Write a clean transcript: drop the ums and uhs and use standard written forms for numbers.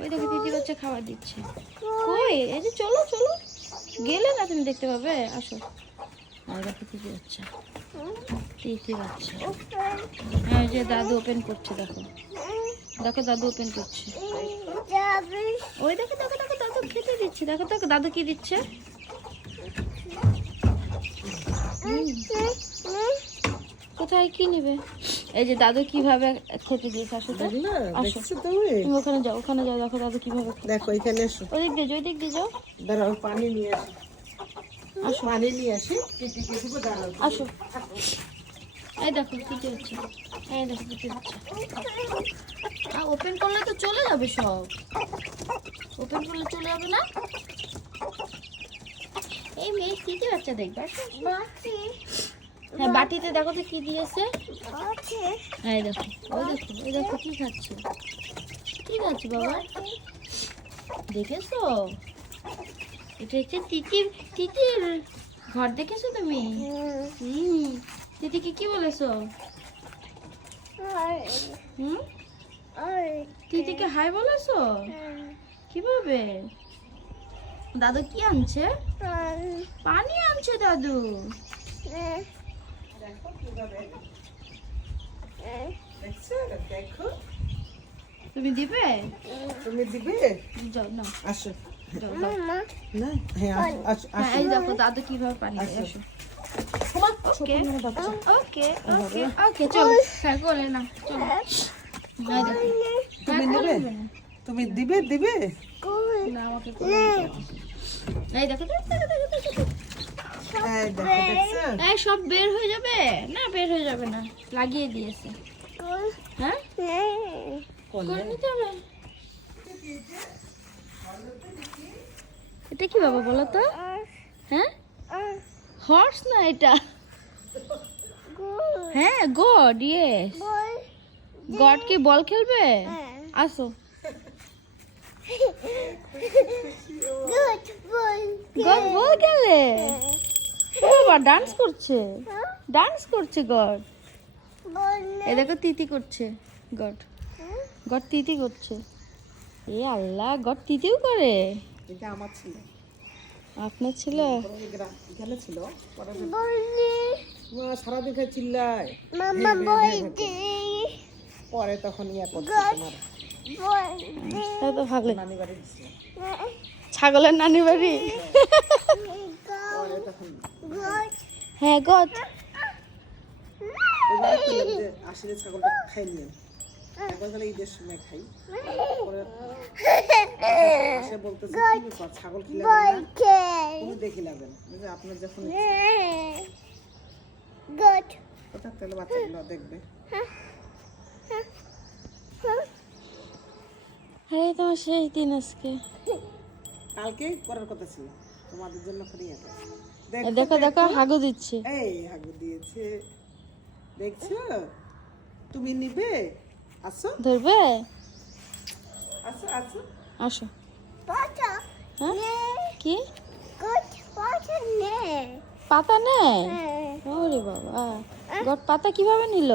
ওই দেখো তিতি বাচ্চা খাবার দিচ্ছে। কই এই যে চলো চলো, গেলে না তুমি দেখতে পাবে, আসো। আর দেখো তিতি বাচ্চা, তিতি বাচ্চা। হ্যাঁ ওই যে দাদু ওপেন করছে, দেখো দেখো দাদু ওপেন করছে। ওই দেখো দেখো দেখো দাদু খেতে দিচ্ছে, দেখো দেখো দাদু কি দিচ্ছে। কোথায় কি নেবে? এই যে দাদু কিভাবে খেতে দিয়েছে। আসো তো, আসো তুমি ওখানে যাও, ওখানে যাও, দেখো দাদু কিভাবে। দেখো এখানে এসো, ওই দিক দিয়ে যাও, ওই দিক দিয়ে যাও। দাঁড়াও পানি নিয়ে আসি, আসো পানি নিয়ে আসি। দাঁড়াও, আসো। এই দেখো তিতি হচ্ছে, এই দেখো তিতি হচ্ছে। ওপেন করলে তো চলে যাবে সব, ওপেন করলে চলে যাবে না। এই মেয়ে তিতি বাচ্চা দেখবে। হ্যাঁ বাটিতে দেখো তো কি দিয়েছে। এই দেখো, ওই দেখো, এই দেখো কি খাচ্ছে, কি খাচ্ছে বাবা, দেখেছো? এটা হচ্ছে তিতির, তিতির ঘর দেখেছো তুমি? তিতিকে কি বলেছো? তিতিকে হাই বলেছো? কিভাবে? দাদু কি আনছে? পানি আনছে দাদু। তুমি দিবে? তুমি দিবে? যাও না, আসো, যাও না হ্যাঁ আসো আসো। এই দেখো দাদু কিভাবে পানি দেয়। আসো। ওকে ওকে ওকে ওকে চলো, হ্যাঁ করে না চলো। এই দেখো, তুমি দিবে? তুমি দিবে? দিবে না আমাকে এই দেখো, এই দেখো, দেখছো? এই সব বের হয়ে যাবে না, বের হয়ে যাবে না, লাগিয়ে দিয়েছে। হ্যাঁ করে নিতে হবে। এটা কি বাবা বলো তো? হ্যাঁ হর্স না এটা? হ্যাঁ গড, ইয়েস গড। কি বল খেলবে? আসো। গড বল খেলে, বাবা ডান্স করছে, ডান্স করছে গড। এ দেখো তিতি করছে গড, গড তিতি করছে। এ আল্লাহ, গড তিতিও করে। এটা আমার ছিল, আপনার ছিল? এখানে ছিল, সারাদিন খাই চিল্লায়, পরে তখন ইয়া করছে তোমার তাই তো ভালো। নানি বাড়ি দিছিল, ছাগলের নানি বাড়ি। পরে তখন হ্যাঁ গড। আসলে ছাগলটা খাই নিয়ে একবার তাহলে ঈদের সময় খাই, পরে আসে বলতেছে কি ব্যাপার, ছাগল খিলাবেন না? তুমি দেখিলাবেন যে আপনার যখন কোথা তাহলে বাচ্চাগুলো দেখবে। হ্যাঁ তোমার সেই দিন আজকে। কালকে করার কথা ছিল তোমাদের জন্য ফ্রি আছে। দেখো দেখো হাগু দিচ্ছে। এই হাগু দিয়েছে, দেখছো? তুমি নিবে? আসো ধরবে? আসো আসো আসো। হ্যাঁ কি পাতা নেই? ওরে বাবা, গড পাতা কিভাবে নিল?